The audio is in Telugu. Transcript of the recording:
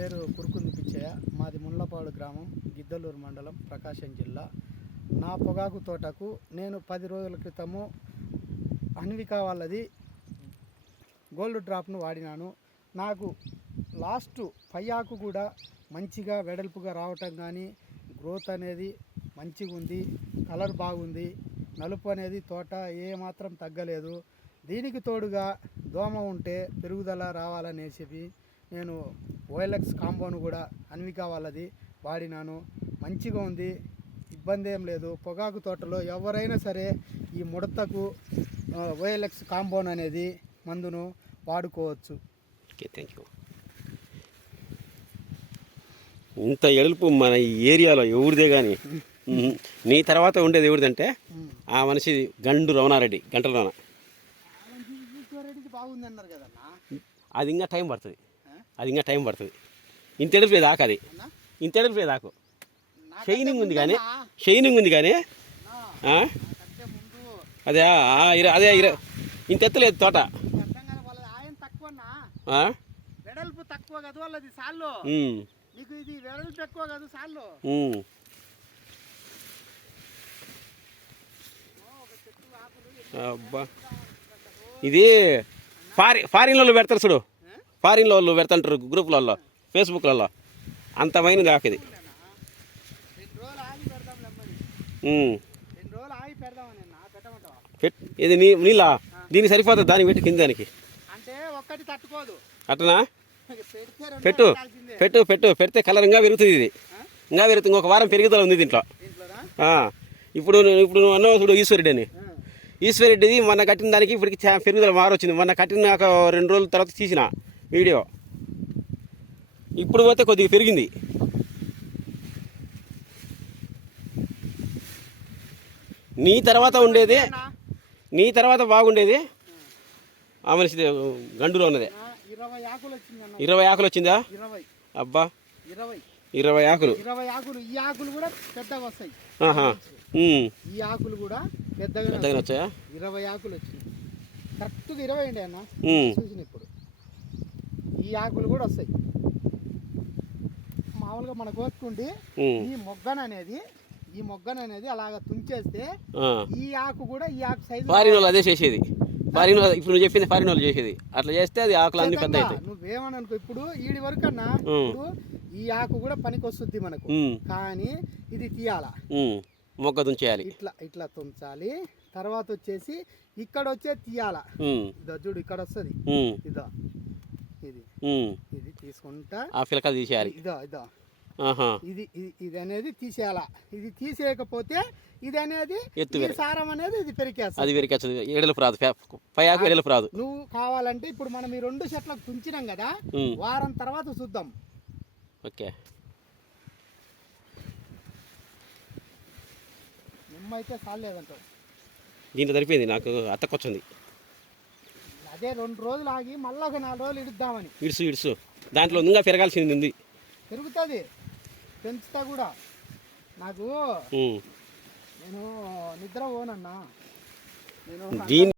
పేరు కురుకుంది పిచ్చయ్య. మాది ముళ్ళపాడు గ్రామం, గిద్దలూరు మండలం, ప్రకాశం జిల్లా. నా పొగాకు తోటకు నేను 10 రోజుల క్రితము అన్వికా వాళ్ళది గోల్డ్ డ్రాప్ను వాడినాను. నాకు లాస్ట్ పయ్యాకు కూడా మంచిగా వెడల్పుగా రావటం కానీ, గ్రోత్ అనేది మంచిగా ఉంది, కలర్ బాగుంది, నలుపు అనేది తోట ఏమాత్రం తగ్గలేదు. దీనికి తోడుగా దోమ ఉంటే పెరుగుదల రావాలనేసి నేను ఓఎల్ఎక్స్ కాంబోను కూడా అన్వికా వాళ్ళది వాడినాను. మంచిగా ఉంది, ఇబ్బంది ఏం లేదు. పొగాకు తోటలో ఎవరైనా సరే ఈ ముడతకు ఓఎల్ఎక్స్ కాంబోన్ అనేది మందును వాడుకోవచ్చు. Okay, thank you. ఇంత ఎడుపు మన ఈ ఏరియాలో ఎవరిదే కానీ నీ తర్వాత ఉండేది ఎవరిదంటే ఆ మనిషి గండు రమణారెడ్డి, గంటల రమణ. బాగుంది అన్నారు కదన్నా. అది ఇంకా టైం పడుతుంది, ఇంత ఎడుపు లేదు ఆకు, ఇంత ఎడుపు లేదు ఆకు. షైనింగ్ ఉంది కానీ అదే అదే ఇంత ఎత్తలేదు తోట. వెడల్పు తక్కువ కదా వాళ్ళది సాల్లో, నీకు ఇది వెడల్పు ఎక్కువ కదా సాల్లో. అబ్బా, ఇది ఫారిన్ వాళ్ళు పెడతారు చూడు, ఫారిన్ వాళ్ళు పెడతాంటారు గ్రూపులలో, ఫేస్బుక్లలో. అంతమైనది ఆకు ఇది. ఇది నీళ్ళ దీనికి సరిపోతుంది, దానికి పెట్టి కింద దానికి అట్టనా. పెడితే కలర్ ఇంకా పెరుగుతుంది, ఇది ఇంకా పెరుగుతుంది. ఇంకొక వారం పెరుగుదల ఉంది దీంట్లో. ఇప్పుడు నువ్వు అన్నావు చూడు ఈశ్వరెడ్డి అని, ఈశ్వరెడ్డిది మొన్న కట్టిన దానికి ఇప్పటికి పెరుగుదల మారొచ్చింది. మొన్న కట్టిన 2 రోజుల తర్వాత తీసిన వీడియో, ఇప్పుడు పోతే కొద్దిగా పెరిగింది. నీ తర్వాత బాగుండేది ఆ మనిషిది గండులో ఉన్నదే. 20 ఆకులు వచ్చిందా? అబ్బా, 20 ఆకులు. ఈ ఆకులు కూడా పెద్దగా వస్తాయి. ఈ ఆకులు కూడా పెద్దగా వచ్చాయా? 20 ఆకులు వచ్చినాయి, కరెక్ట్గా 20 అండి అన్న. చూసిన ఇప్పుడు ఈ ఆకులు కూడా వస్తాయి. మామూలుగా మన కోసుకుంటే ఈ మొగ్గన అనేది అలాగ తుంచేస్తే ఈ ఆకు కూడా ఈ ఆకు సైజు. ఫారిన్ వాళ్ళు అదే చేసేది, ఇప్పుడు నువ్వు చెప్పింది ఫారిన్ వాళ్ళు చేసేది. అట్లా చేస్తే అది ఆకులు అన్ని పెద్ద అవుతాయి. నువ్వేమని అనుకో, ఇప్పుడు ఈడి వరకు అన్నా ఇప్పుడు ఈ ఆకు కూడా పనికి వస్తుంది మనకు, కానీ ఇది తీయాలా, మొగ్గ తుంచేయాలి. ఇట్లా తుంచాలి. తర్వాత వచ్చేసి ఇక్కడ వచ్చే తీయాలా. ఇదో చూడు, ఇక్కడ వస్తుంది. ఇదో ఇది తీసుకుంటా ఆ పిలకలు తీసేయాలి. ఇదో ఇది అనేది తీసేయాలా. ఇది తీసేయకపోతే ఇది అనేది సారం అనేది ఇది పెరికేస్తుంది, ఎడలుపు రాదు, పైకి ఎడలుపు రాదు. నువ్వు కావాలంటే ఇప్పుడు మనం ఈ 2 చెట్లకు తుంచినాం కదా, వారం తర్వాత చూద్దాం. ఓకే, నిమ్మైతే సాలేదంటావు. దీంట్లో సరిపోయింది, నాకు అత్తకొచ్చింది. అదే 2 రోజులు ఆగి మళ్ళీ ఒక 4 రోజులు ఇడుద్దామని. ఇడుసు దాంట్లో ఇంకా పెరగాల్సింది ఉంది. పెరుగుతుంది, పెంచుతా కూడా. నాకు నేను నిద్ర పోనన్నా, నేను